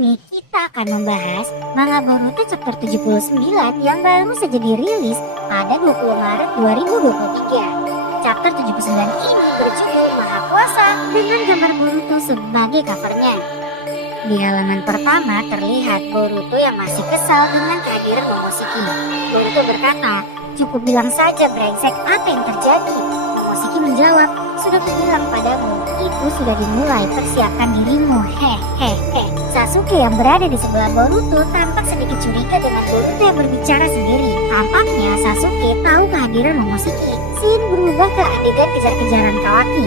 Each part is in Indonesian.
ini kita akan membahas manga Boruto chapter 79 yang baru saja dirilis pada 20 Maret 2023. Chapter 79 ini berjudul Maha Kuasa dengan gambar Boruto sebagai covernya. Di halaman pertama terlihat Boruto yang masih kesal dengan kehadiran Momoshiki. Boruto berkata, "Cukup bilang saja brengsek, apa yang terjadi?" Momoshiki menjawab, "Sudah kubilang padamu, itu sudah dimulai, persiapkan dirimu, hehehe." Sasuke yang berada di sebelah Boruto tampak sedikit curiga dengan Boruto yang berbicara sendiri. Tampaknya Sasuke tahu kehadiran Momoshiki. Scene berubah ke adegan kejar-kejaran Kawaki.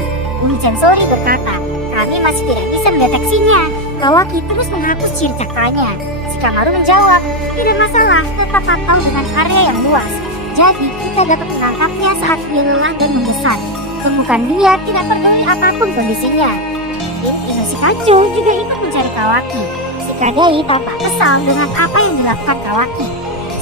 Sensori berkata, "Kami masih tidak bisa mendeteksinya." Kawaki terus menghapus ciri cakranya. Shikamaru menjawab, "Tidak masalah, tetap pantau dengan area yang luas. Jadi kita dapat menangkapnya saat dia lelah dan membesar. Temukan dia, tidak peduli apapun kondisinya." Inoshikacho juga ikut mencari Kawaki. Shikadai tampak kesal dengan apa yang dilakukan Kawaki.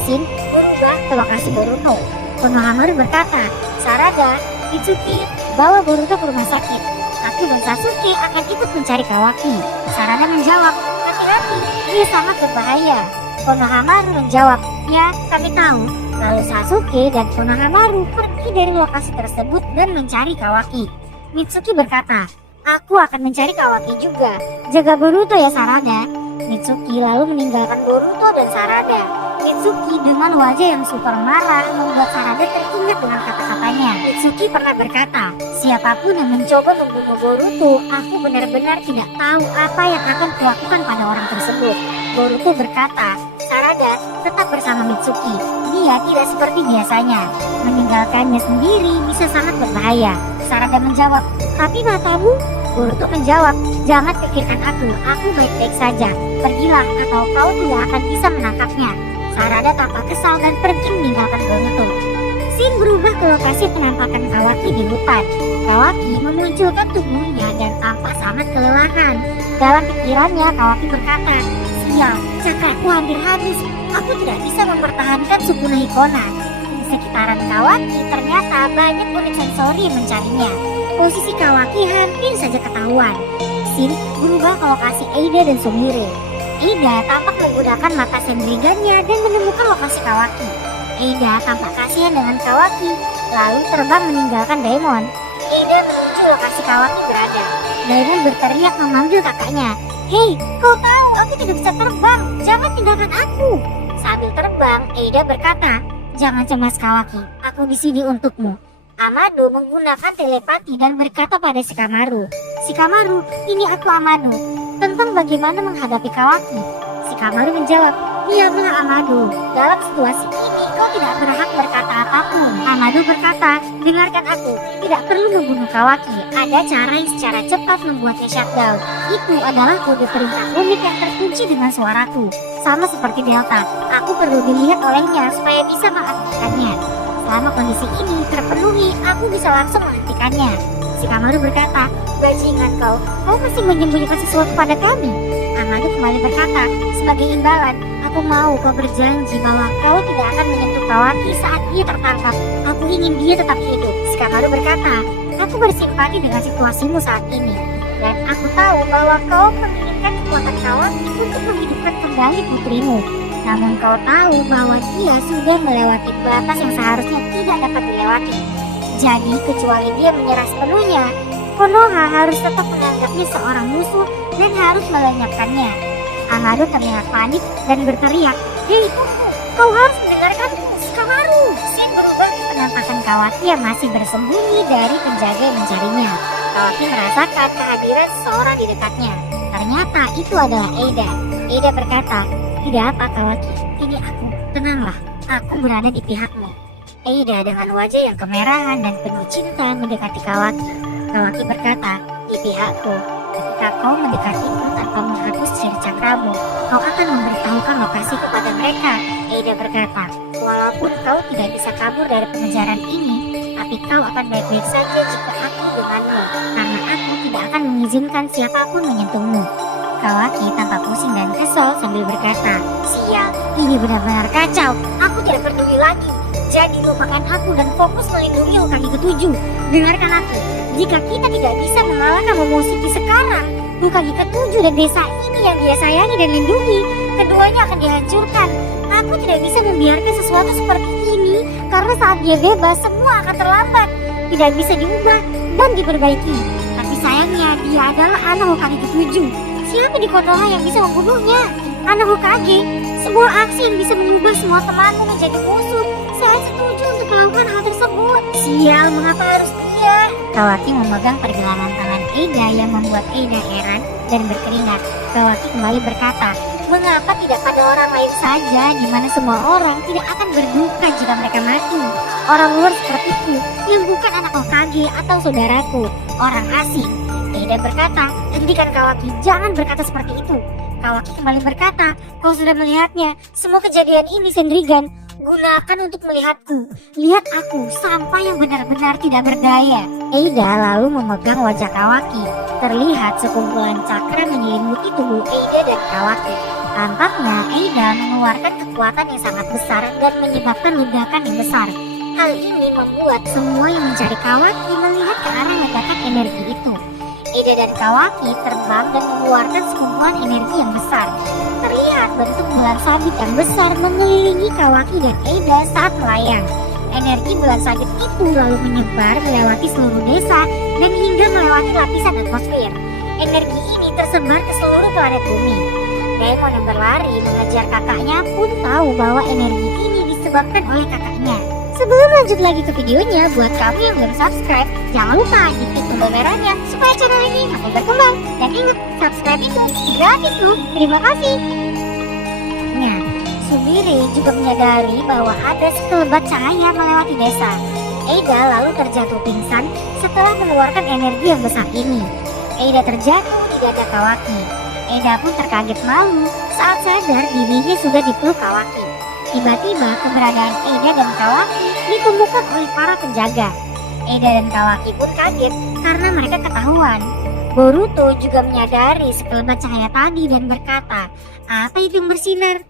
Scene berubah ke lokasi Boruto. Konohamaru berkata, "Sarada, Itsuki, bawa Boruto ke rumah sakit. Aku dan Sasuke akan ikut mencari Kawaki." Sarada menjawab, "Hati-hati, dia sangat berbahaya." Konohamaru menjawab, "Ya, kami tahu." Lalu Sasuke dan Konohamaru pergi dari lokasi tersebut dan mencari Kawaki. Mitsuki berkata, "Aku akan mencari Kawaki juga. Jaga Boruto ya, Sarada." Mitsuki lalu meninggalkan Boruto dan Sarada. Mitsuki dengan wajah yang super marah membuat Sarada teringat dengan kata-katanya. Mitsuki pernah berkata, "Siapapun yang mencoba membunuh Boruto, aku benar-benar tidak tahu apa yang akan kulakukan pada orang tersebut." Boruto berkata, "Sarada, tetap bersama Mitsuki. Dia tidak seperti biasanya. Meninggalkannya sendiri bisa sangat berbahaya." Sarada menjawab, "Tapi matamu?" Boruto menjawab, "Jangan pikirkan aku baik-baik saja. Pergilah atau kau tidak akan bisa menangkapnya." Sarada tampak kesal dan pergi meninggalkan Boruto. Scene berubah ke lokasi penampakan Kawaki di hutan. Kawaki memunculkan tubuhnya dan tampak sangat kelelahan. Dalam pikirannya Kawaki berkata, "Sial, cakraku hampir habis. Aku tidak bisa mempertahankan suku Hikona." Di sekitaran Kawaki ternyata banyak unit sensori yang mencarinya. Posisi Kawaki hampir saja ketahuan. Scene berubah ke lokasi Eida dan Sumire. Eida tampak menggunakan mata Sendrigannya dan menemukan lokasi Kawaki. Eida tampak kasihan dengan Kawaki, lalu terbang meninggalkan Daemon. Eida menuju lokasi Kawaki berada. Daemon berteriak memanggil kakaknya, "Hei, kau tahu aku tidak bisa terbang, jangan tinggalkan aku." Sambil terbang, Eida berkata, "Jangan cemas Kawaki, aku di sini untukmu." Amado menggunakan telepati dan berkata pada Shikamaru, "Shikamaru, ini aku Amado. Tentang bagaimana menghadapi Kawaki." Shikamaru menjawab, "Diamlah Amado. Dalam situasi ini kau tidak berhak berkata apapun." Amado berkata, "Dengarkan aku, tidak perlu membunuh Kawaki. Ada cara yang secara cepat membuatnya shutdown. Itu adalah kode perintah unik yang terkunci dengan suaraku. Sama seperti Delta, aku perlu dilihat olehnya supaya bisa mengaktifkannya. Selama kondisi ini terpenuhi, aku bisa langsung menghentikannya." Shikamaru berkata, "Bajingan kau masih menyembunyikan sesuatu pada kami." Amado kembali berkata, "Sebagai imbalan, aku mau kau berjanji bahwa kau tidak akan menyentuh Kawaki saat dia tertangkap. Aku ingin dia tetap hidup." Shikamaru berkata, "Aku bersimpati dengan situasimu saat ini. Dan aku tahu bahwa kau menginginkan kekuatan Kawaki untuk menghidupkan kembali putrimu. Namun kau tahu bahwa dia sudah melewati batas yang seharusnya tidak dapat dilewati. Jadi kecuali dia menyerah sepenuhnya, Konoha harus tetap menganggapnya seorang musuh dan harus melenyapkannya." Amado terlihat panik dan berteriak, "Hei, tunggu, kau harus mendengarkanku, Shikamaru." Scene berubah ke penampakan Kawaki yang masih bersembunyi dari penjaga yang mencarinya. Kawaki merasakan kehadiran seseorang di dekatnya. Ternyata itu adalah Eida. Eida berkata, "Tidak apa Kawaki, ini aku, tenanglah, aku berada di pihakmu." Eida dengan wajah yang kemerahan dan penuh cinta mendekati Kawaki. Kawaki berkata, "Di pihakku, ketika kau mendekatiku tanpa menghapus ciri cakramu, kau akan memberitahukan lokasi kepada mereka." Eida berkata, "Walaupun kau tidak bisa kabur dari pengejaran ini, tapi kau akan baik-baik saja jika aku denganmu, karena aku tidak akan mengizinkan siapapun menyentuhmu." Kawaki tampak pusing dan kesal sambil berkata, "Sial, ini benar-benar kacau. Aku tidak peduli lagi. Jadi lupakan aku dan fokus melindungi Hokage ke-7. Dengarkan aku, jika kita tidak bisa mengalahkan Momoshiki sekarang, Hokage ke-7 dan desa ini yang dia sayangi dan lindungi. Keduanya akan dihancurkan. Aku tidak bisa membiarkan sesuatu seperti ini, karena saat dia bebas, semua akan terlambat. Tidak bisa diubah dan diperbaiki. Tapi sayangnya, dia adalah anak Hokage ke-7. Siapa di Konoha yang bisa membunuhnya? Anak Hokage, sebuah aksi yang bisa mengubah semua temanmu menjadi musuh. Saya setuju untuk melakukan hal tersebut. Sial, mengapa harus dia? Kawaki memegang pergelangan tangan Eida yang membuat Eida heran dan berkeringat. Kawaki kembali berkata, mengapa tidak pada orang lain saja, di mana semua orang tidak akan berduka jika mereka mati? Orang luar sepertiku yang bukan anak Hokage atau saudaraku, orang asing. Eida berkata, hentikan Kawaki, jangan berkata seperti itu. Kawaki kembali berkata, kau sudah melihatnya, semua kejadian ini Sendrigan. Gunakan untuk melihatku. Lihat aku, sampah yang benar-benar tidak berdaya. Eida lalu memegang wajah Kawaki. Terlihat sekumpulan cakra menyelimuti tubuh Eida dan Kawaki. Tampaknya Eida mengeluarkan kekuatan yang sangat besar dan menyebabkan ledakan yang besar. Hal ini membuat semua yang mencari Kawaki melihat ke arah ledakan energi itu. Eida dan Kawaki terbang dan mengeluarkan sekumpulan energi yang besar. Terlihat bentuk bulan sabit yang besar mengelilingi Kawaki dan Eida saat melayang. Energi bulan sabit itu lalu menyebar melewati seluruh desa dan hingga melewati lapisan atmosfer. Energi ini tersebar ke seluruh planet bumi. Demon yang berlari mengejar kakaknya pun tahu bahwa energi ini disebabkan oleh kakaknya. Sebelum lanjut lagi ke videonya, buat kamu yang belum subscribe, jangan lupa klik tombol merahnya supaya channel ini makin berkembang. Dan ingat, subscribe itu gratis loh. Terima kasih. Nah, Sumire juga menyadari bahwa ada sekelebat cahaya melewati desa. Eida lalu terjatuh pingsan setelah mengeluarkan energi yang besar ini. Eida terjatuh di dada Kawaki. Eida pun terkaget malu saat sadar dirinya sudah dipeluk Kawaki. Tiba-tiba keberadaan Eida dan Kawaki ditemukan oleh para penjaga. Eida dan Kawaki pun kaget karena mereka ketahuan. Boruto juga menyadari sekelebat cahaya tadi dan berkata, apa itu yang bersinar?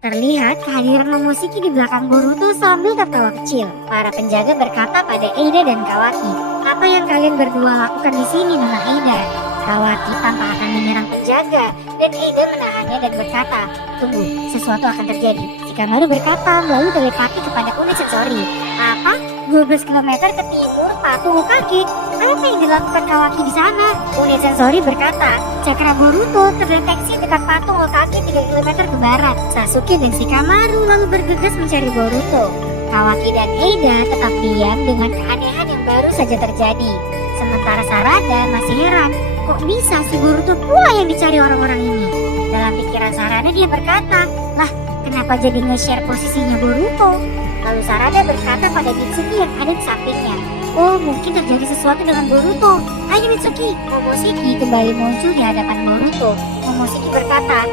Terlihat kehadiran Momoshiki di belakang Boruto sambil tertawa kecil. Para penjaga berkata pada Eida dan Kawaki, apa yang kalian berdua lakukan di sini, Nona Eida? Kawaki tampak akan menyerang penjaga dan Eida menahannya dan berkata, tunggu, sesuatu akan terjadi. Shikamaru berkata melalui telepati kepada unit sensori. Apa? 12 km ke timur patung Hokage. Apa yang dilakukan Kawaki di sana? Unit sensori berkata, cakra Boruto terdeteksi dekat patung Hokage 3 km ke barat. Sasuke dan Shikamaru lalu bergegas mencari Boruto. Kawaki dan Eida tetap diam dengan keanehan yang baru saja terjadi. Sementara Sarada masih heran, kok bisa si Boruto pula yang dicari orang-orang ini? Dalam pikiran Sarada dia berkata, lah kenapa jadi nge-share posisinya Boruto? Lalu Sarada berkata pada Mitsuki yang ada di sampingnya, oh mungkin terjadi sesuatu dengan Boruto. Ayo Mitsuki. Momoshiki kembali muncul di hadapan Boruto. Momoshiki berkata,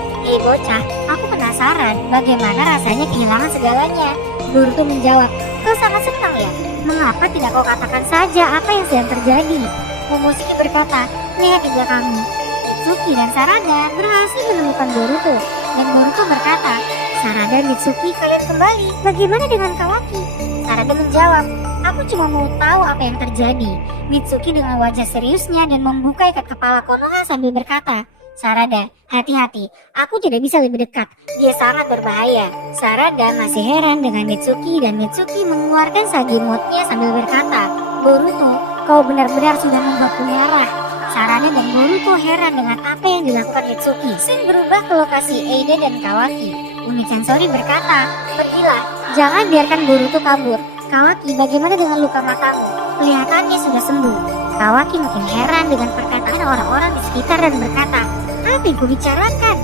bocah, aku penasaran bagaimana rasanya kehilangan segalanya. Boruto menjawab, kau sangat senang ya? Mengapa tidak kau katakan saja apa yang sedang terjadi? Momoshiki berkata, lihat di belakangmu. Mitsuki dan Sarada berhasil menemukan Boruto. Dan Boruto berkata, Sarada dan Mitsuki kalian kembali, bagaimana dengan Kawaki? Sarada menjawab, aku cuma mau tahu apa yang terjadi. Mitsuki dengan wajah seriusnya dan membuka ikat kepala Konoha sambil berkata, Sarada, hati-hati, aku tidak bisa lebih dekat, dia sangat berbahaya. Sarada masih heran dengan Mitsuki dan Mitsuki mengeluarkan Sagimotnya sambil berkata, Boruto, kau benar-benar sudah membuatku merah. Sarada dan Boruto heran dengan apa yang dilakukan Mitsuki. Sun berubah ke lokasi Eida dan Kawaki. Unit sensori berkata, pergilah, jangan biarkan Boruto kabur. Kawaki, bagaimana dengan luka matamu? Kelihatannya sudah sembuh. Kawaki makin heran dengan perkataan orang-orang di sekitar dan berkata, apa yang kubicarakan?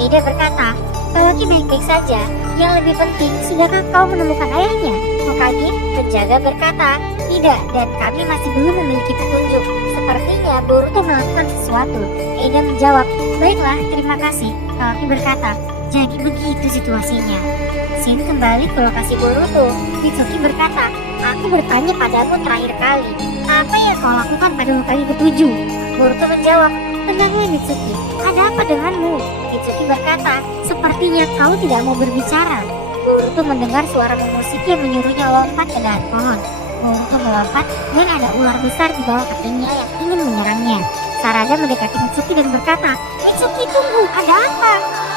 Eida berkata, Kawaki baik-baik saja. Yang lebih penting, sudahkah kau menemukan ayahnya? Hokage, penjaga berkata, tidak, dan kami masih belum memiliki petunjuk. Sepertinya Boruto melakukan sesuatu. Eida menjawab, baiklah, terima kasih. Kawaki berkata, jadi begitu situasinya. Shin kembali ke lokasi Boruto. Mitsuki berkata, aku bertanya padamu terakhir kali, apa yang kau lakukan pada Hokage ke-7? Boruto menjawab, tenanglah Mitsuki, ada apa denganmu? Mitsuki berkata, sepertinya kau tidak mau berbicara. Boruto mendengar suara Momoshiki yang menyuruhnya lompat ke dahan pohon. Boruto melompat dan ada ular besar di bawah kakinya yang ingin menyerangnya. Sarada mendekati Mitsuki dan berkata, "Mitsuki, tunggu, ada apa?"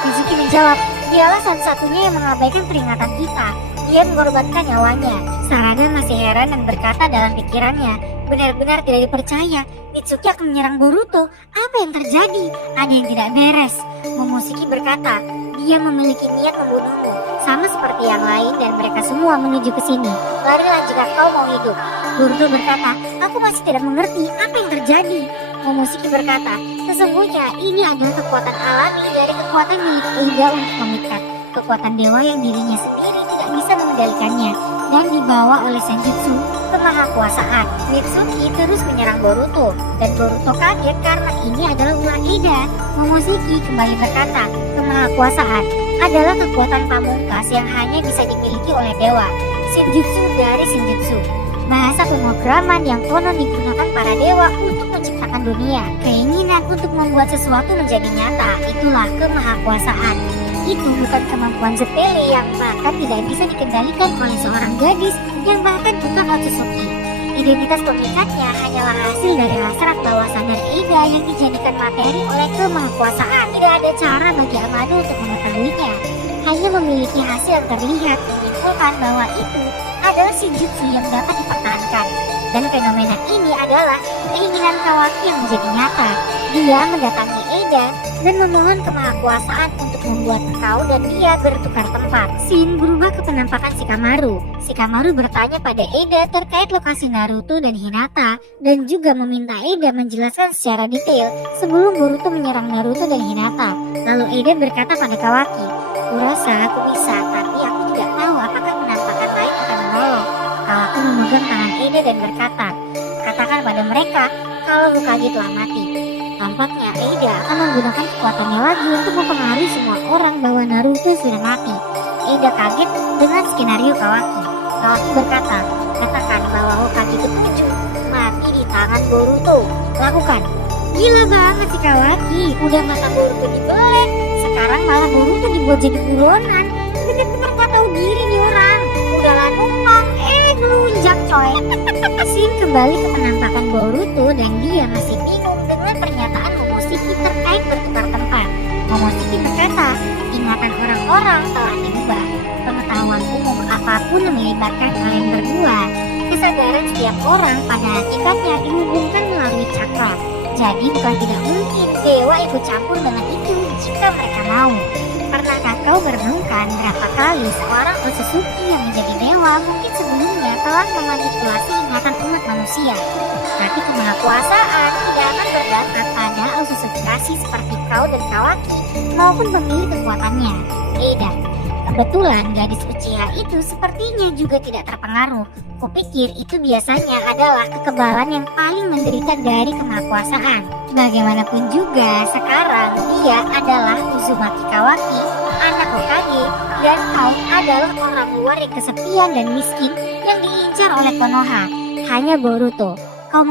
Mitsuki menjawab, "Dialah satu-satunya yang mengabaikan peringatan kita. Dia mengorbankan nyawanya." Sarada masih heran dan berkata dalam pikirannya, "Benar-benar tidak dipercaya. Mitsuki akan menyerang Boruto. Apa yang terjadi? Ada yang tidak beres." Momoshiki berkata, "Dia memiliki niat membunuhmu, sama seperti yang lain dan mereka semua menuju ke sini. Larilah jika kau mau hidup." Boruto berkata, "Aku masih tidak mengerti apa yang terjadi." Momoshiki berkata, "Sesungguhnya ini adalah kekuatan alami dari kekuatan milik Eida untuk memikat. Kekuatan dewa yang dirinya sendiri tidak bisa mengendalikannya dan dibawa oleh Senjutsu kemahakuasaan." Mitsuki terus menyerang Boruto dan Boruto kaget karena ini adalah ulah Eida. Momoshiki kembali berkata, "Kemahakuasaan adalah kekuatan pamungkas yang hanya bisa dimiliki oleh dewa. Senjutsu dari Senjutsu, bahasa pemrograman yang konon digunakan para dewa untuk menciptakan dunia. Keinginan untuk membuat sesuatu menjadi nyata, itulah kemahakuasaan. Itu bukan kemampuan sepele yang bahkan tidak bisa dikendalikan oleh seorang gadis yang bahkan bukan Otsutsuki. Identitas pemikatnya hanyalah hasil dari hasrat bawah sadar Eida yang dijadikan materi oleh kemahakuasaan. Tidak ada cara bagi Amado untuk mengetahuinya. Hanya memiliki hasil yang terlihat menyimpulkan bahwa itu adalah Shinjutsu yang dapat dipertahankan. Dan fenomena ini adalah keinginan Kawaki yang menjadi nyata. Dia mendatangi Eida dan memohon kemahakuasaan untuk membuat kau dan dia bertukar tempat. Scene berubah ke penampakan Shikamaru. Shikamaru bertanya pada Eida terkait lokasi Naruto dan Hinata dan juga meminta Eida menjelaskan secara detail sebelum Boruto menyerang Naruto dan Hinata. Lalu Eida berkata pada Kawaki, "Kurasa aku bisa, tapi aku tidak tahu apakah penampakan lain akan menolong." Kawaki memegang tangan Eida dan berkata, "Katakan pada mereka kalau Hokage telah mati." Tampaknya Eida akan menggunakan kekuatannya lagi untuk mempengaruhi semua orang bahwa Naruto sudah mati. Eida kaget dengan skenario Kawaki. Kawaki berkata, "Katakan bahwa Hokage ke-7 mati di tangan Boruto. Lakukan." Gila banget si Kawaki. Udah mata Boruto dibelek, sekarang malah Boruto dibuat jadi buronan. Bener-bener gak tahu diri nih orang. Udahlah numpang, ngelunjak coy. Scene kembali ke penampakan Boruto dan dia masih bingung dengan pernyataan Momoshiki terkait bertukar tempat. Momoshiki berkata, "Ingatan orang-orang telah diubah. Pengetahuan umum apapun yang melibatkan kalian berdua. Kesadaran setiap orang pada hakikatnya dihubungkan melalui cakra. Jadi bukan tidak mungkin dewa ikut campur dengan itu jika mereka mau. Pernahkah kau merenungkan berapa kali seorang Otsutsuki yang menjadi dewa mungkin sebelumnya telah memanipulasi ingatan umat manusia? Tapi kemahakuasaan tidak akan berdasar pada Otsutsuki seperti kau dan Kawaki maupun pemilik kekuatannya, Eida. Kebetulan gadis Uchiha itu sepertinya juga tidak terpengaruh. Kupikir itu biasanya adalah kekebalan yang paling menderita dari kemahakuasaan. Bagaimanapun juga, sekarang dia adalah Uzumaki Kawaki, anak Hokage, dan kau adalah orang luar yang kesepian dan miskin yang diincar oleh Konoha. Hanya Boruto. Kau